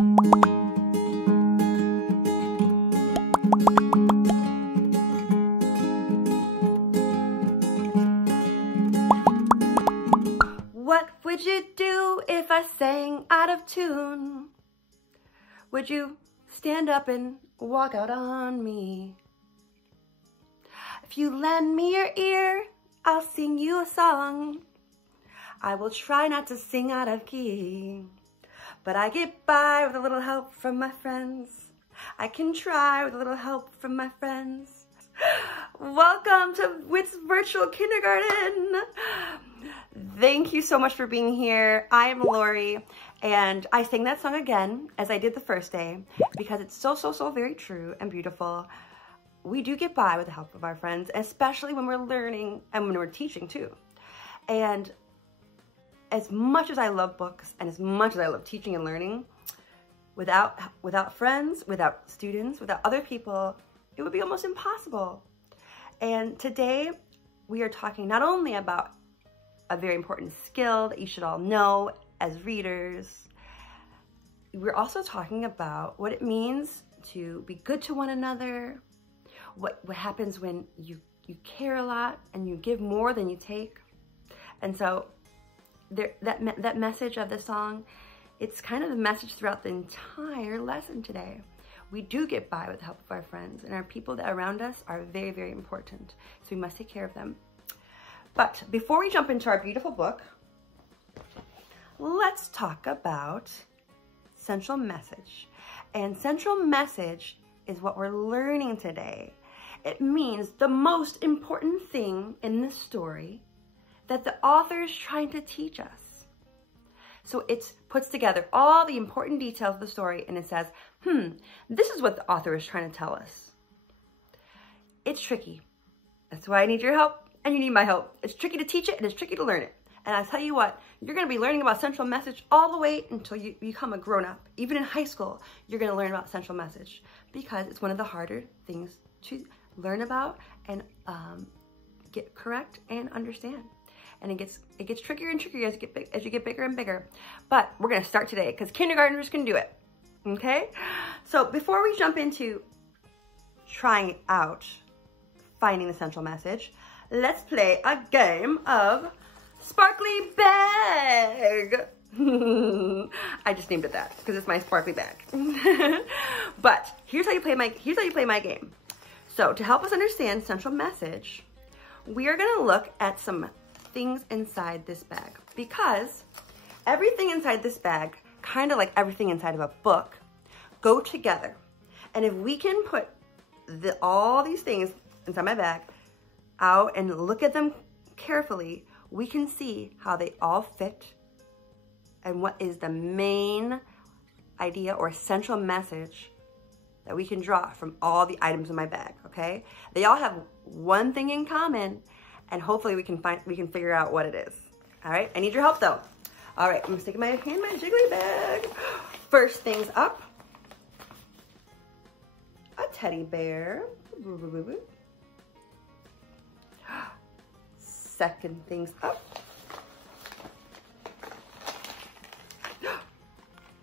What would you do if I sang out of tune? Would you stand up and walk out on me? If you lend me your ear, I'll sing you a song. I will try not to sing out of key, but I get by with a little help from my friends. I can try with a little help from my friends. Welcome to Wits Virtual Kindergarten. Thank you so much for being here. I am Lori, and I sang that song again as I did the first day because it's so very true and beautiful. We do get by with the help of our friends, especially when we're learning and when we're teaching too. And as much as I love books and as much as I love teaching and learning, without friends, without students, without other people, it would be almost impossible. And today we are talking not only about a very important skill that you should all know as readers, we're also talking about what it means to be good to one another, what happens when you care a lot and you give more than you take. And so that message of the song, it's kind of the message throughout the entire lesson today. We do get by with the help of our friends, and our people that are around us are very important. So we must take care of them. But before we jump into our beautiful book, let's talk about central message. And central message is what we're learning today. It means the most important thing in the story that the author is trying to teach us. So it puts together all the important details of the story and it says, this is what the author is trying to tell us. It's tricky. That's why I need your help and you need my help. It's tricky to teach it and it's tricky to learn it. And I tell you what, you're going to be learning about central message all the way until you become a grown-up. Even in high school, you're going to learn about central message because it's one of the harder things to learn about and get correct and understand. And it gets trickier and trickier as you get bigger and bigger. But we're going to start today because kindergartners can do it. Okay? So before we jump into trying out finding the central message, let's play a game of Sparkly Bag. I just named it that because it's my sparkly bag. But here's how you play my game. So to help us understand central message, we are going to look at some things inside this bag because everything inside this bag, kind of like everything inside of a book, go together. And if we can put all these things inside my bag out and look at them carefully, we can see how they all fit and what is the main idea or central message that we can draw from all the items in my bag, okay? They all have one thing in common, and hopefully we can figure out what it is. All right, I need your help though. All right, I'm gonna stick my hand in my jiggly bag. First things up, a teddy bear. Second things up,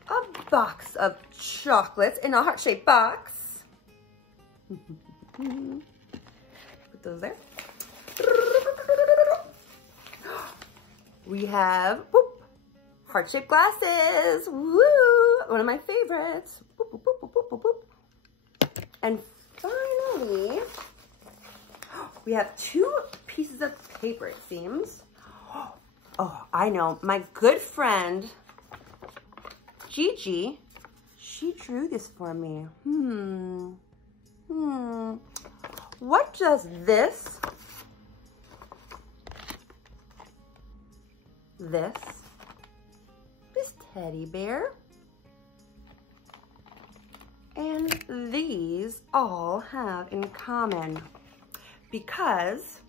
a box of chocolates in a heart-shaped box. Put those there. We have heart-shaped glasses. Woo! One of my favorites. Boop, boop, boop, boop, boop, boop. And finally, we have 2 pieces of paper, it seems. Oh, I know. My good friend, Gigi, she drew this for me. What does this teddy bear, and these all have in common? Because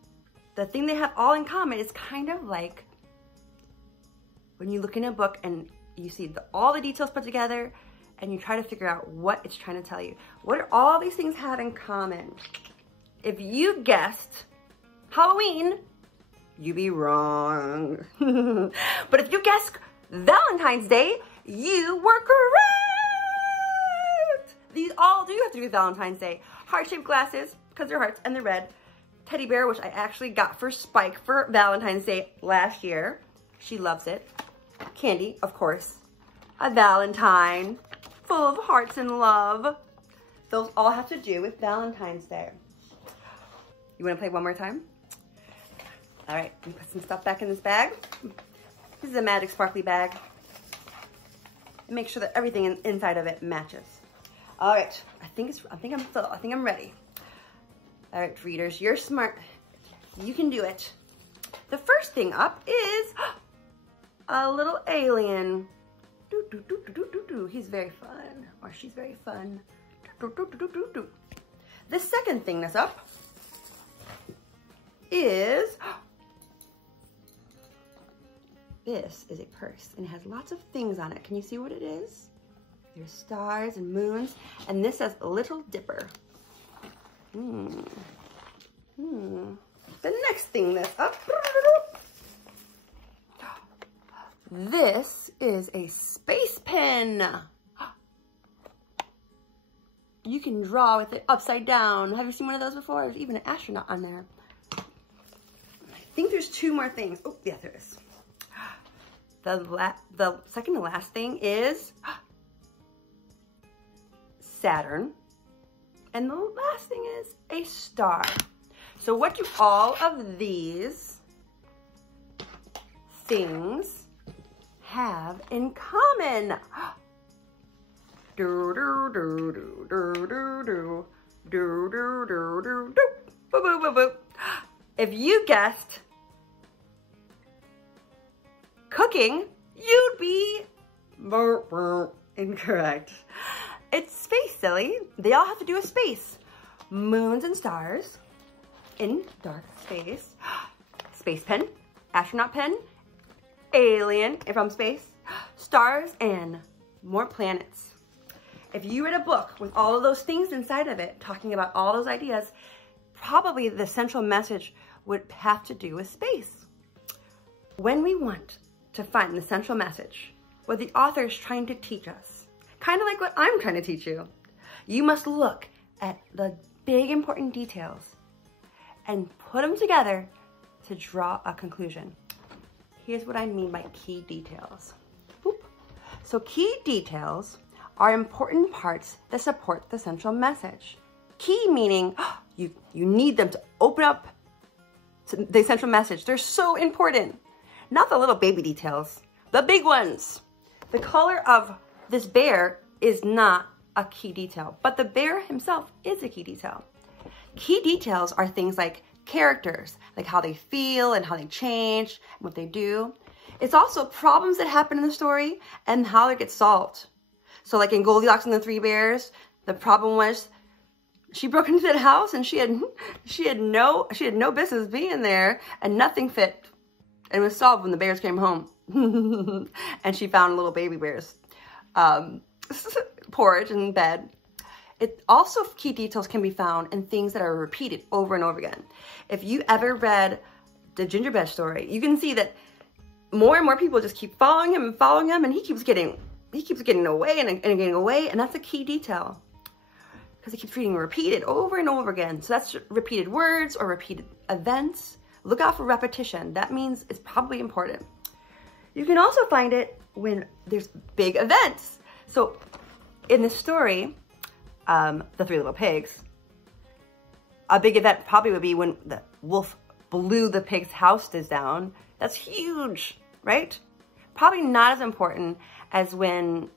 the thing they have all in common is kind of like when you look in a book and you see all the details put together and you try to figure out what it's trying to tell you. What do all these things have in common? If you guessed Halloween, you'd be wrong. But if you guessed Valentine's Day, you were correct. to do with Valentine's Day. Heart-shaped glasses, because they're hearts and they're red. Teddy bear, which I actually got for Spike for Valentine's Day last year. She loves it. Candy, of course. A Valentine, full of hearts and love. Those all have to do with Valentine's Day. You want to play one more time? All right, let me put some stuff back in this bag. This is a magic sparkly bag. Make sure that everything inside of it matches. All right, I think I'm ready. All right, readers, you're smart. You can do it. The first thing up is a little alien. He's very fun, or she's very fun. The second thing that's up is, this is a purse, and it has lots of things on it. Can you see what it is? There's stars and moons, and this says Little Dipper. The next thing that's up, this is a space pen. You can draw with it upside down. Have you seen one of those before? There's even an astronaut on there. I think there's two more things. Oh, yeah, there is. The second to last thing is Saturn. And the last thing is a star. So what do all of these things have in common? If you guessed cooking, you'd be incorrect. It's space, silly. They all have to do with space. Moons and stars in dark space. Space pen, astronaut pen, alien from space, stars, and more planets. If you read a book with all of those things inside of it, talking about all those ideas, probably the central message would have to do with space. When we want to find the central message, what the author is trying to teach us, kind of like what I'm trying to teach you, you must look at the big important details and put them together to draw a conclusion. Here's what I mean by key details. Boop. So key details are important parts that support the central message. Key meaning you need them to open up the central message. They're so important. Not the little baby details, the big ones. The color of this bear is not a key detail, but the bear himself is a key detail. Key details are things like characters, like how they feel and how they change and what they do. It's also problems that happen in the story and how it gets solved. So like in Goldilocks and the Three Bears, the problem was she broke into the house and she had no business being there, and nothing fit. And it was solved when the bears came home. And she found little baby bears porridge in bed. It also, key details can be found in things that are repeated over and over again. If you ever read the Gingerbread story, you can see that more and more people just keep following him, and he keeps getting away and getting away, and that's a key detail because he keeps being repeated over and over again. So that's repeated words or repeated events. Look out for repetition. That means it's probably important. You can also find it when there's big events. So in the story, The Three Little Pigs, a big event probably would be when the wolf blew the pig's houses down. That's huge, right? Probably not as important as when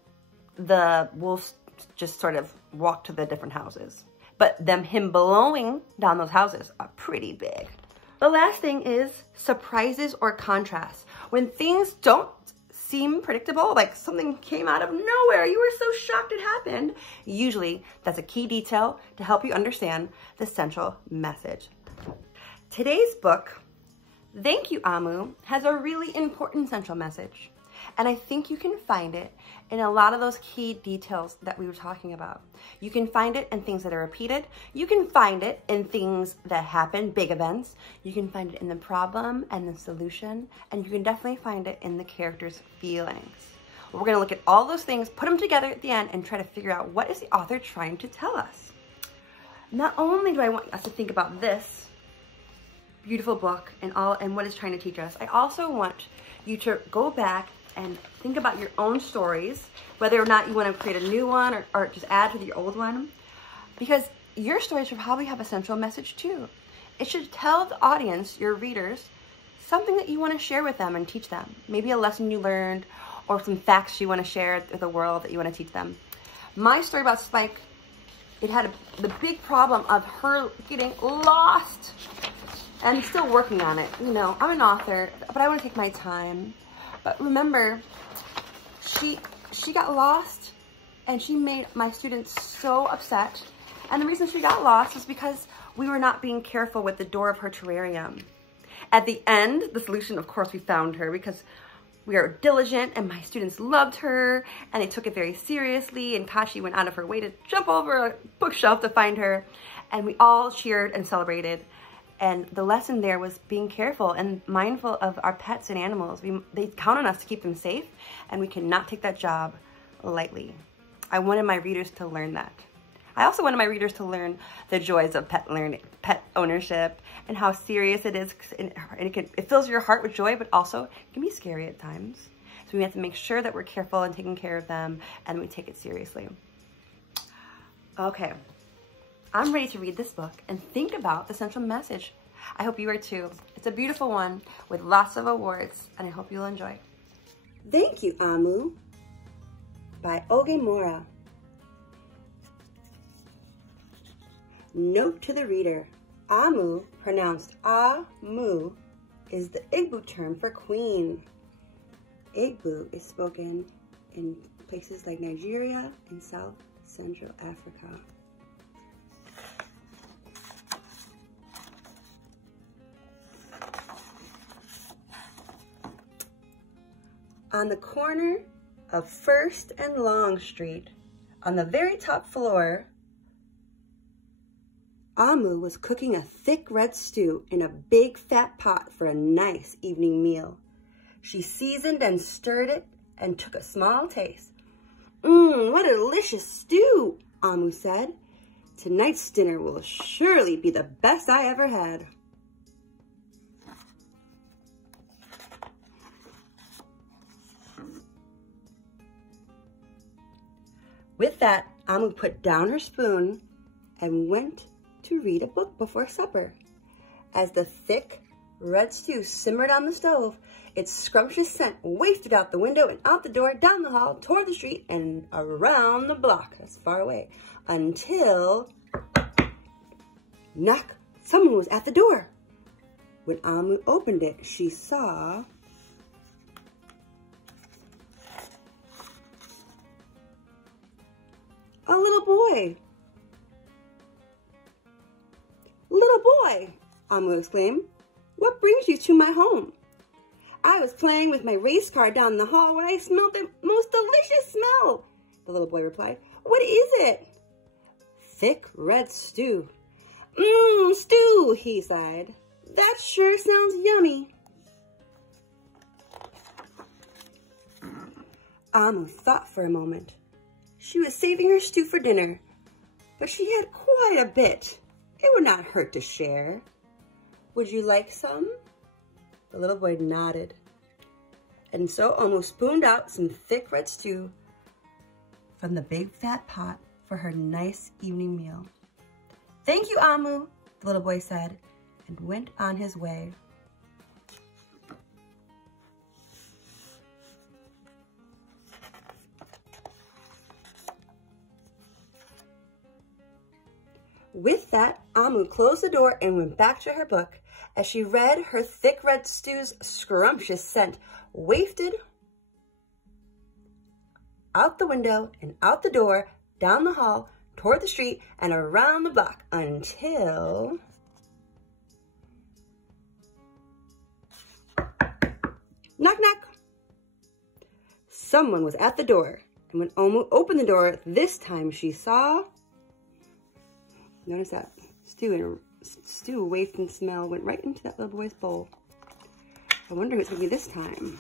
the wolves just sort of walked to the different houses. But him blowing down those houses are pretty big. The last thing is surprises or contrasts. When things don't seem predictable, like something came out of nowhere, you were so shocked it happened, usually that's a key detail to help you understand the central message. Today's book, Thank You, Amu, has a really important central message. And I think you can find it in a lot of those key details that we were talking about. You can find it in things that are repeated. You can find it in things that happen, big events. You can find it in the problem and the solution. And you can definitely find it in the characters' feelings. We're going to look at all those things, put them together at the end, and try to figure out what is the author trying to tell us. Not only do I want us to think about this beautiful book and what it's trying to teach us, I also want you to go back and think about your own stories, whether or not you want to create a new one or just add to the old one, because your story should probably have a central message too. It should tell the audience, your readers, something that you want to share with them and teach them. Maybe a lesson you learned or some facts you want to share with the world that you want to teach them. My story about Spike, it had the big problem of her getting lost, and I'm still working on it. You know, I'm an author, but I want to take my time. But remember, she got lost, and she made my students so upset. And the reason she got lost was because we were not being careful with the door of her terrarium. At the end, the solution, of course, we found her because we are diligent and my students loved her and they took it very seriously, and Kashi went out of her way to jump over a bookshelf to find her, and we all cheered and celebrated. And the lesson there was being careful and mindful of our pets and animals. They count on us to keep them safe, and we cannot take that job lightly. I wanted my readers to learn that. I also wanted my readers to learn the joys of pet ownership, and how serious it is, and it fills your heart with joy, but also it can be scary at times. So we have to make sure that we're careful in taking care of them, and we take it seriously. Okay, I'm ready to read this book and think about the central message. I hope you are too. It's a beautiful one with lots of awards, and I hope you'll enjoy. Thank You, Amu, by Oge Mora. Note to the reader: Amu, pronounced Ah-mu, is the Igbo term for queen. Igbo is spoken in places like Nigeria and South Central Africa. On the corner of 1st and Long Street, on the very top floor, Amu was cooking a thick red stew in a big fat pot for a nice evening meal. She seasoned and stirred it and took a small taste. What a delicious stew, Amu said. Tonight's dinner will surely be the best I ever had. With that, Amu put down her spoon and went to read a book before supper. As the thick red stew simmered on the stove, its scrumptious scent wafted out the window and out the door, down the hall, toward the street, and around the block, that's far away, until, knock, someone was at the door. When Amu opened it, she saw a little boy. Little boy, Amu exclaimed, what brings you to my home? I was playing with my race car down the hall when I smelled the most delicious smell, the little boy replied. What is it? Thick red stew. Stew, he sighed. That sure sounds yummy. Amu thought for a moment. She was saving her stew for dinner, but she had quite a bit. It would not hurt to share. Would you like some? The little boy nodded. And so Amu spooned out some thick red stew from the big fat pot for her nice evening meal. Thank you, Amu, the little boy said, and went on his way. With that, Amu closed the door and went back to her book. As she read, her thick red stew's scrumptious scent wafted out the window and out the door, down the hall, toward the street, and around the block until... Knock, knock. Someone was at the door, and when Amu opened the door, this time she saw... Notice that stew wafting smell went right into that little boy's bowl. I wonder who it's going to be this time.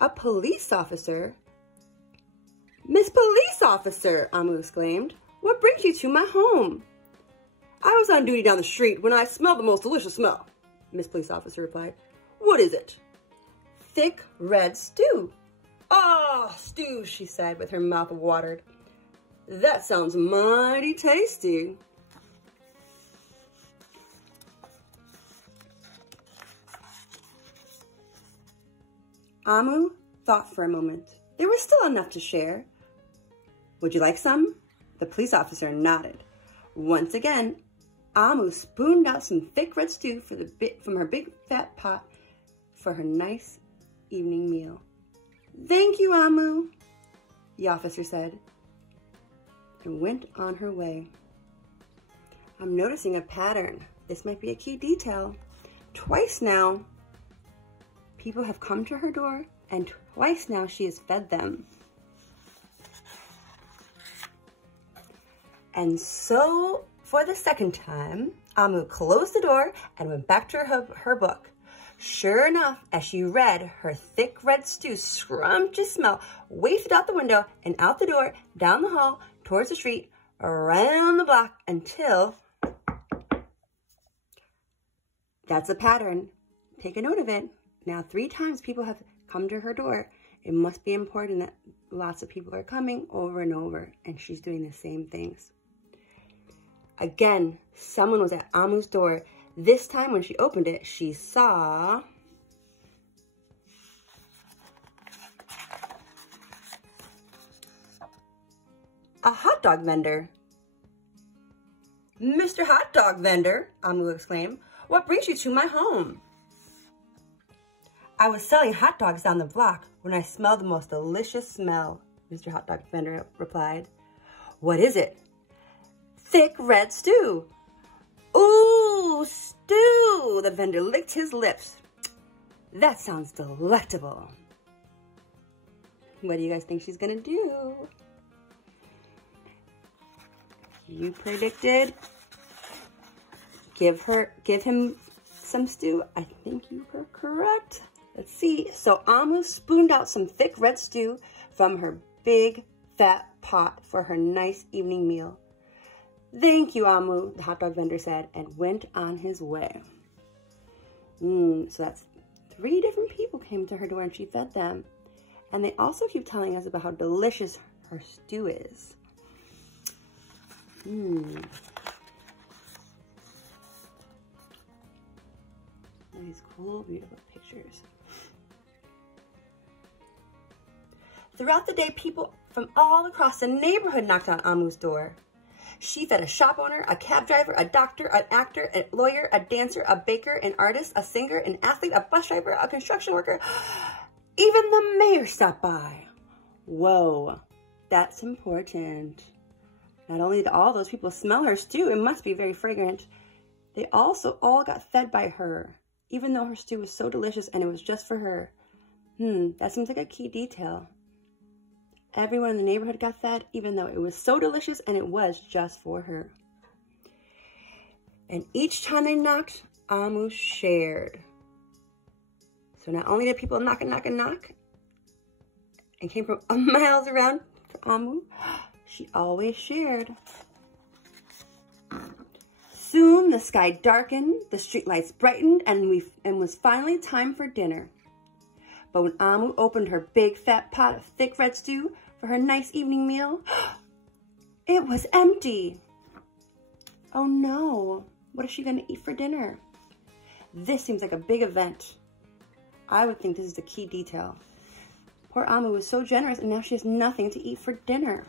A police officer? Miss Police Officer, Amu exclaimed. What brings you to my home? I was on duty down the street when I smelled the most delicious smell, Miss Police Officer replied. What is it? Thick red stew. Ah, stew, she said with her mouth watered. That sounds mighty tasty. Amu thought for a moment. There was still enough to share. Would you like some? The police officer nodded. Once again, Amu spooned out some thick red stew from her big fat pot for her nice evening meal. Thank you, Amu, the officer said, and went on her way. I'm noticing a pattern. This might be a key detail. Twice now, people have come to her door, and twice now she has fed them. And so, for the second time, Amu closed the door and went back to her book. Sure enough, as she read, her thick red stew scrumptious smell wafted out the window and out the door, down the hall, towards the street, around the block, until... That's a pattern. Take a note of it. Now 3 times people have come to her door. It must be important that lots of people are coming over and over, and she's doing the same things. Again, someone was at Amu's door. This time when she opened it, she saw a hot dog vendor. Mr. Hot Dog Vendor, Amu exclaimed, what brings you to my home? I was selling hot dogs down the block when I smelled the most delicious smell, Mr. Hot Dog Vendor replied. What is it? Thick red stew. Ooh, stew! The vendor licked his lips. That sounds delectable. What do you guys think she's gonna do? You predicted. Give him some stew. I think you were correct. Let's see. So Amu spooned out some thick red stew from her big fat pot for her nice evening meal. Thank you, Amu, the hot dog vendor said, and went on his way. So that's 3 different people came to her door and she fed them. And they also keep telling us about how delicious her stew is. These cool, beautiful pictures. Throughout the day, people from all across the neighborhood knocked on Amu's door. She fed a shop owner, a cab driver, a doctor, an actor, a lawyer, a dancer, a baker, an artist, a singer, an athlete, a bus driver, a construction worker. Even the mayor stopped by. Whoa, that's important. Not only did all those people smell her stew, it must be very fragrant. They also all got fed by her, even though her stew was so delicious and it was just for her. That seems like a key detail. Everyone in the neighborhood got fed, even though it was so delicious and it was just for her. And each time they knocked, Amu shared. So not only did people knock and came from miles around for Amu, she always shared. Soon the sky darkened, the streetlights brightened, and was finally time for dinner. But when Amu opened her big fat pot of thick red stew for her nice evening meal, it was empty. Oh no, what is she gonna eat for dinner? This seems like a big event. I would think this is the key detail. Poor Amu was so generous and now she has nothing to eat for dinner.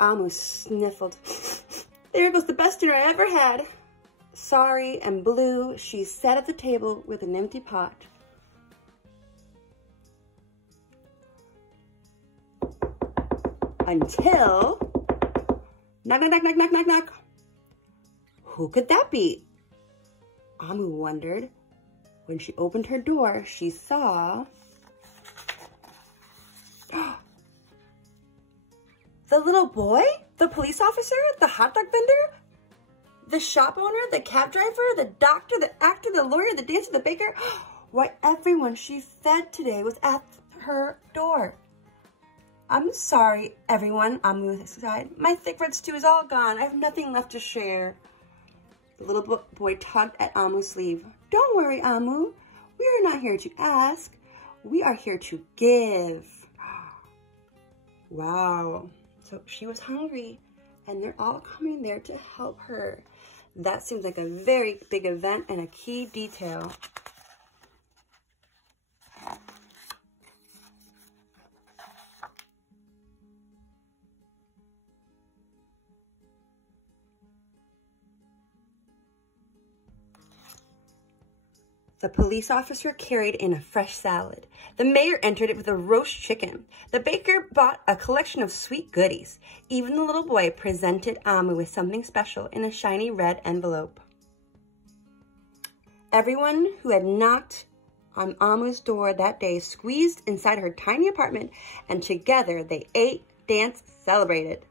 Amu sniffled. There goes the best dinner I ever had. Sorry and blue, she sat at the table with an empty pot. Until... Knock, knock, knock, knock, knock, knock, knock. Who could that be? Amu wondered. When she opened her door, she saw... The little boy? The police officer? The hot dog vendor? The shop owner, the cab driver, the doctor, the actor, the lawyer, the dancer, the baker. Why, everyone she fed today was at her door. I'm sorry, everyone. Amu sighed. My thick red stew is all gone. I have nothing left to share. The little boy tugged at Amu's sleeve. Don't worry, Amu. We are not here to ask. We are here to give. Wow. So she was hungry, and they're all coming there to help her. That seems like a very big event and a key detail. The police officer carried in a fresh salad. The mayor entered it with a roast chicken. The baker bought a collection of sweet goodies. Even the little boy presented Amu with something special in a shiny red envelope. Everyone who had knocked on Amu's door that day squeezed inside her tiny apartment, and together they ate, danced, celebrated.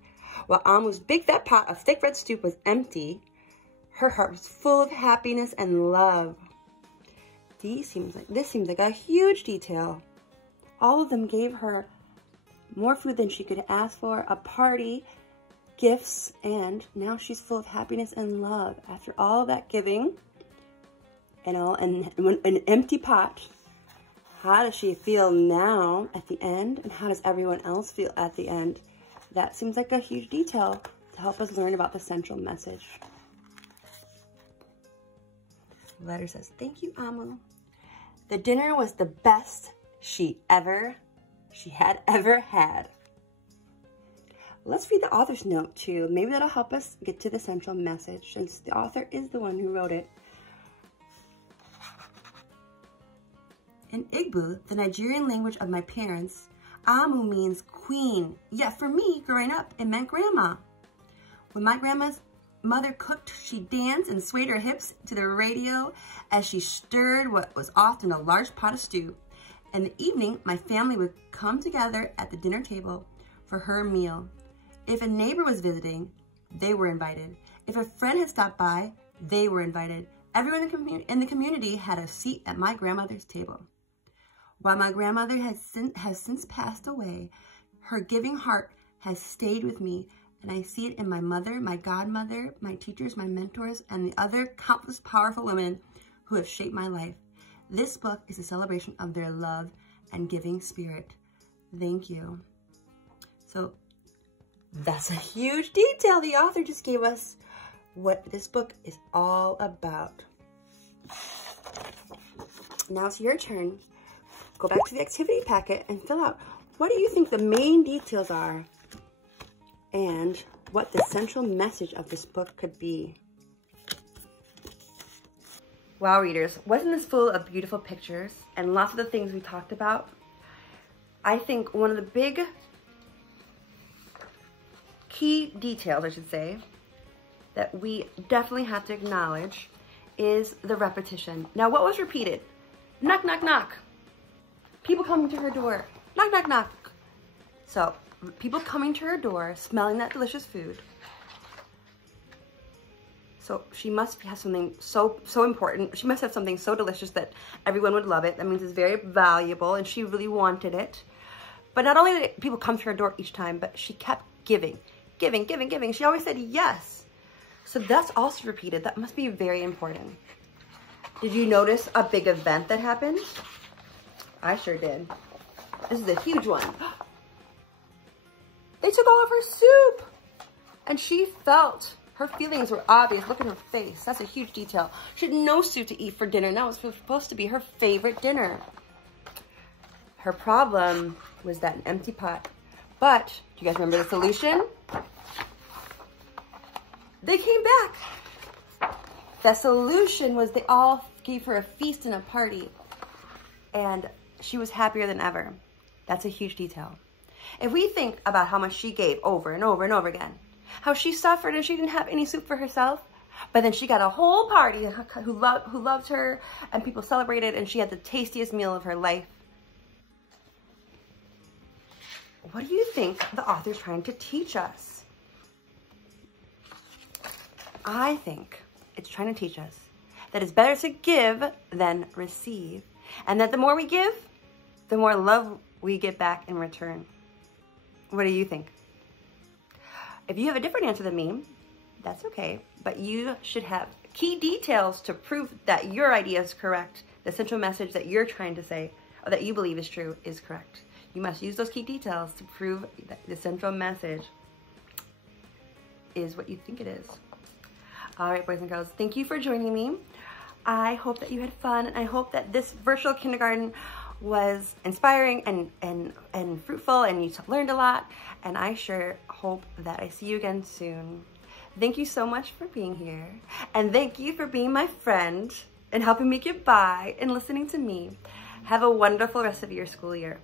While Amu's big fat pot of thick red stew was empty, her heart was full of happiness and love. This seems like a huge detail. All of them gave her more food than she could ask for, a party, gifts, and now she's full of happiness and love. After all that giving and an empty pot, how does she feel now at the end, and how does everyone else feel at the end? That seems like a huge detail to help us learn about the central message. The letter says, "Thank you, Amu. The dinner was the best she had ever had." Let's read the author's note too. Maybe that'll help us get to the central message, since the author is the one who wrote it. In Igbo, the Nigerian language of my parents, Amu means queen. Yet for me, growing up, it meant grandma. When my grandma's mother cooked, she danced and swayed her hips to the radio as she stirred what was often a large pot of stew. In the evening, my family would come together at the dinner table for her meal. If a neighbor was visiting, they were invited. If a friend had stopped by, they were invited. Everyone in the community had a seat at my grandmother's table. While my grandmother has since passed away, her giving heart has stayed with me, and I see it in my mother, my godmother, my teachers, my mentors, and the other countless powerful women who have shaped my life. This book is a celebration of their love and giving spirit. Thank you. So that's a huge detail. The author just gave us what this book is all about. Now it's your turn. Go back to the activity packet and fill out, what do you think the main details are and what the central message of this book could be? Wow, readers, wasn't this full of beautiful pictures and lots of the things we talked about? I think one of the big key details, I should say, that we definitely have to acknowledge is the repetition. Now, what was repeated? Knock, knock, knock. People coming to her door. Knock, knock, knock. So, people coming to her door, smelling that delicious food. So she must have something so important. She must have something so delicious that everyone would love it. That means it's very valuable, and she really wanted it. But not only did people come to her door each time, but she kept giving, giving, giving, giving. She always said yes. So that's also repeated. That must be very important. Did you notice a big event that happened? I sure did. This is a huge one. They took all of her soup, and she felt. Her feelings were obvious. Look at her face. That's a huge detail. She had no soup to eat for dinner. And that was supposed to be her favorite dinner. Her problem was that an empty pot. But, do you guys remember the solution? They came back. The solution was they all gave her a feast and a party. And she was happier than ever. That's a huge detail. If we think about how much she gave over and over and over again, how she suffered and she didn't have any soup for herself, but then she got a whole party who loved her, and people celebrated, and she had the tastiest meal of her life. What do you think the author's trying to teach us? I think it's trying to teach us that it's better to give than receive, and that the more we give, the more love we get back in return. What do you think? If you have a different answer than me, that's okay, but you should have key details to prove that your idea is correct. The central message that you're trying to say, or that you believe is true, is correct. You must use those key details to prove that the central message is what you think it is. All right, boys and girls, thank you for joining me. I hope that you had fun, and I hope that this virtual kindergarten was inspiring and fruitful, and you learned a lot, and I sure hope that I see you again soon. Thank you so much for being here, and thank you for being my friend and helping me get by and listening to me. Have a wonderful rest of your school year.